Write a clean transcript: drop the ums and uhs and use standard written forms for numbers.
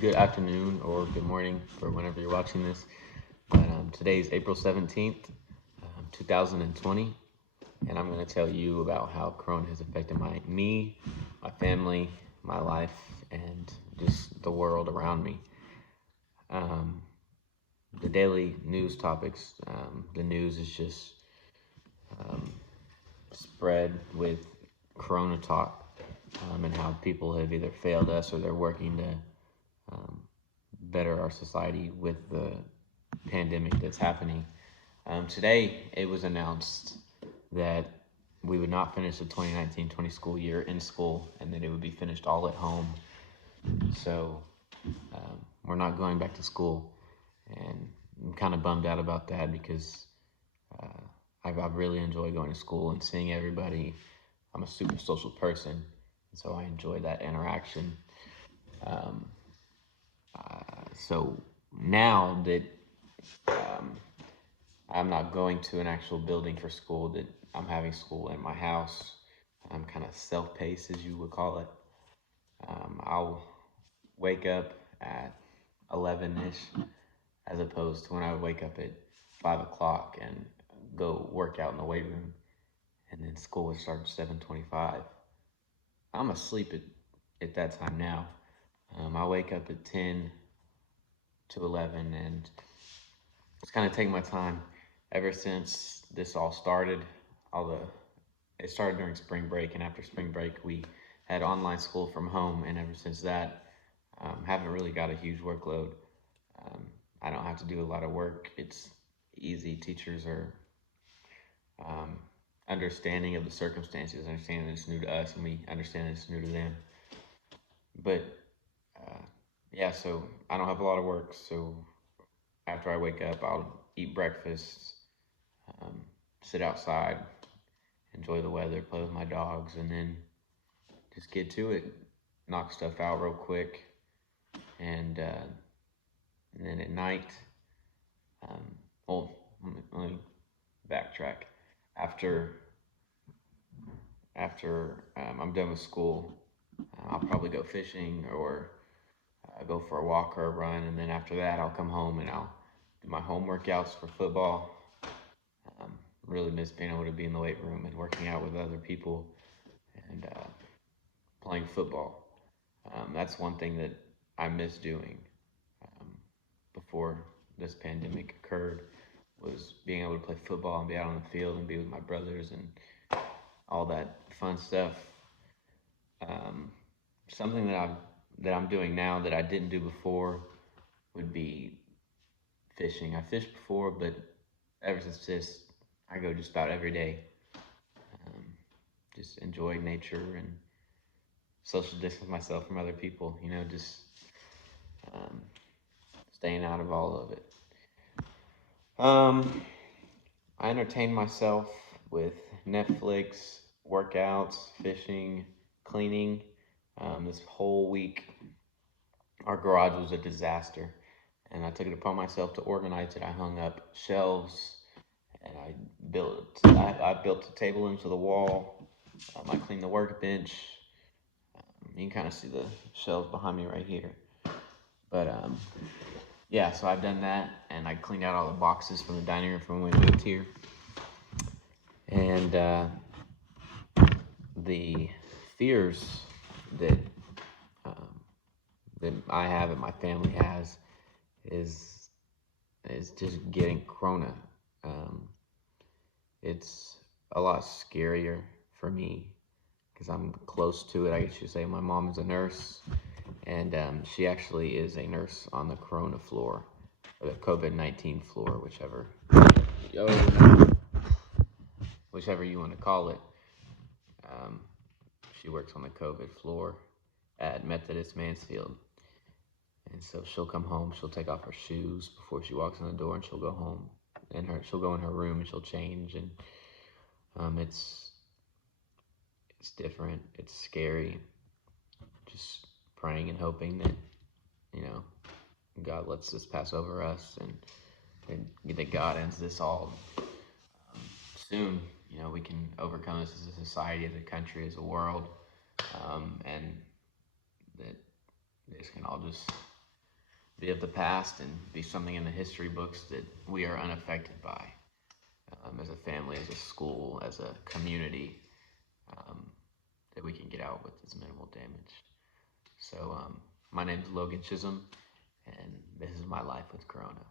Good afternoon or good morning for whenever you're watching this. But today is April 17th, 2020, and I'm going to tell you about how Corona has affected me, my family, my life, and just the world around me. Um, the daily news topics, the news is just um, spread with Corona talk and how people have either failed us or they're working to better our society with the pandemic that's happening. Today, it was announced that we would not finish the 2019-20 school year in school and that it would be finished all at home. So we're not going back to school, and I'm kind of bummed out about that because I really enjoy going to school and seeing everybody. I'm a super social person, and so I enjoy that interaction. Um, so now that I'm not going to an actual building for school, that I'm having school in my house, I'm kind of self-paced, as you would call it. I'll wake up at 11-ish, as opposed to when I would wake up at 5 o'clock and go work out in the weight room, and then school would start at 7:25. I'm asleep at that time now. I wake up at 10 to 11, and it's kind of taking my time ever since this all started. It started during spring break, and after spring break, we had online school from home, and ever since that, haven't really got a huge workload. Um, I don't have to do a lot of work. It's easy. Teachers are um, understanding of the circumstances, understanding that it's new to us, and we understand that it's new to them. But uh, yeah, so I don't have a lot of work. So after I wake up, I'll eat breakfast, um, sit outside, enjoy the weather, play with my dogs, and then just get to it, knock stuff out real quick, and and then at night, um, well, let me backtrack. After I'm done with school, I'll probably go fishing or go for a walk or a run, and then after that, I'll come home and I'll do my home workouts for football. Really miss being able to be in the weight room and working out with other people and playing football. That's one thing that I miss doing um, before this pandemic occurred, was being able to play football and be out on the field and be with my brothers and all that fun stuff. Um, Something that I'm doing now that I didn't do before would be fishing. I fished before, but ever since this, I go just about every day. Um, just enjoy nature and social distance myself from other people. Just um, staying out of all of it. Um, I entertain myself with Netflix, workouts, fishing, cleaning. This whole week, our garage was a disaster, and I took it upon myself to organize it. I hung up shelves, and I built a table into the wall. I cleaned the workbench. You can kind of see the shelves behind me right here. But yeah, so I've done that, and I cleaned out all the boxes from the dining room from when we moved here. And the fears that um, that I have and my family has is just getting corona. Um, it's a lot scarier for me because I'm close to it. I guess you say my mom is a nurse, and she actually is a nurse on the corona floor, or the COVID-19 floor, whichever you want to call it. Um, she works on the COVID floor at Methodist Mansfield. And so she'll come home, she'll take off her shoes before she walks in the door, and she'll go home. And she'll go in her room and she'll change. And it's different. It's scary. Just praying and hoping that you know God lets this pass over us, and that God ends this all soon. We can overcome this as a society, as a country, as a world, and that this can all just be of the past and be something in the history books that we are unaffected by, as a family, as a school, as a community, um, that we can get out with as minimal damage. So my name's Logan Chisholm, and this is my life with Corona.